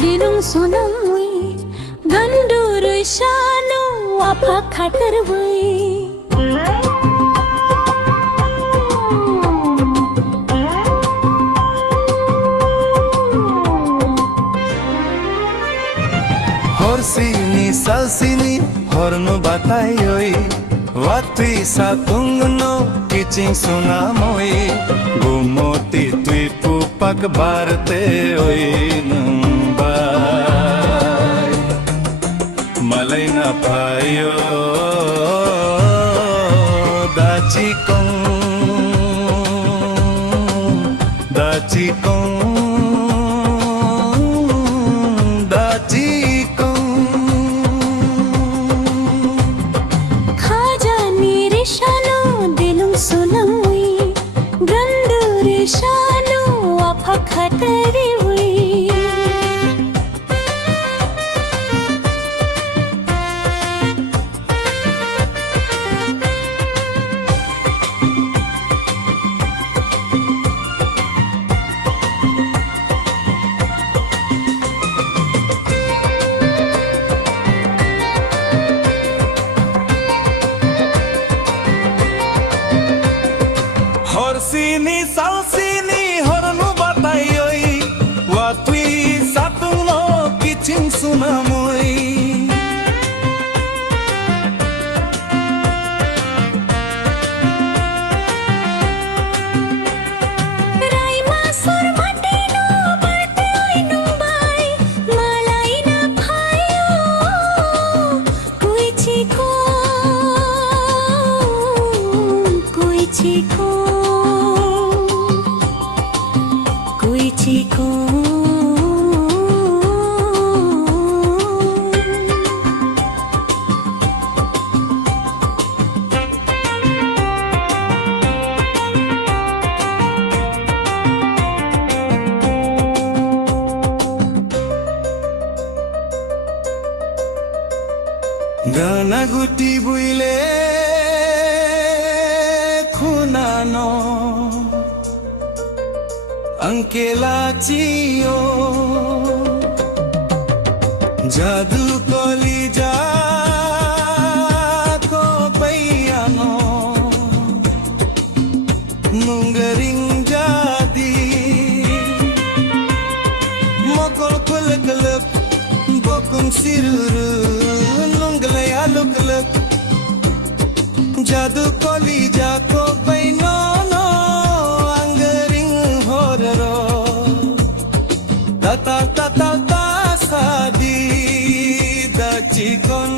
Dilung sonamui ganduru shanu apa khatarwai Horsini salsini horno batayoi Watui satungno kicing sunamoi Gumoti tui pupak barte oi nambai Malay na payo dachikong Horsini salsini hornu batayoi Watui satungno kicing sunamoi Gana guti buile khunano Angkela chiyo Jadu kolija ko bayano Nungaring jadi Mokol kulak bokum siruru Nungalaya Jadu kolija ko bayano Angering horro Tata tata ta sadi Dachikon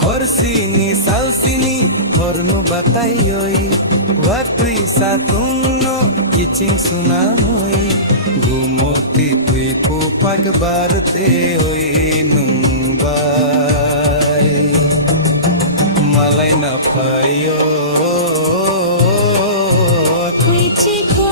Horsini salsini horno batayoi Watui satungno kicing sunamoi Gumoti tui pupak barte oi numbai Malay na payo Kuichiko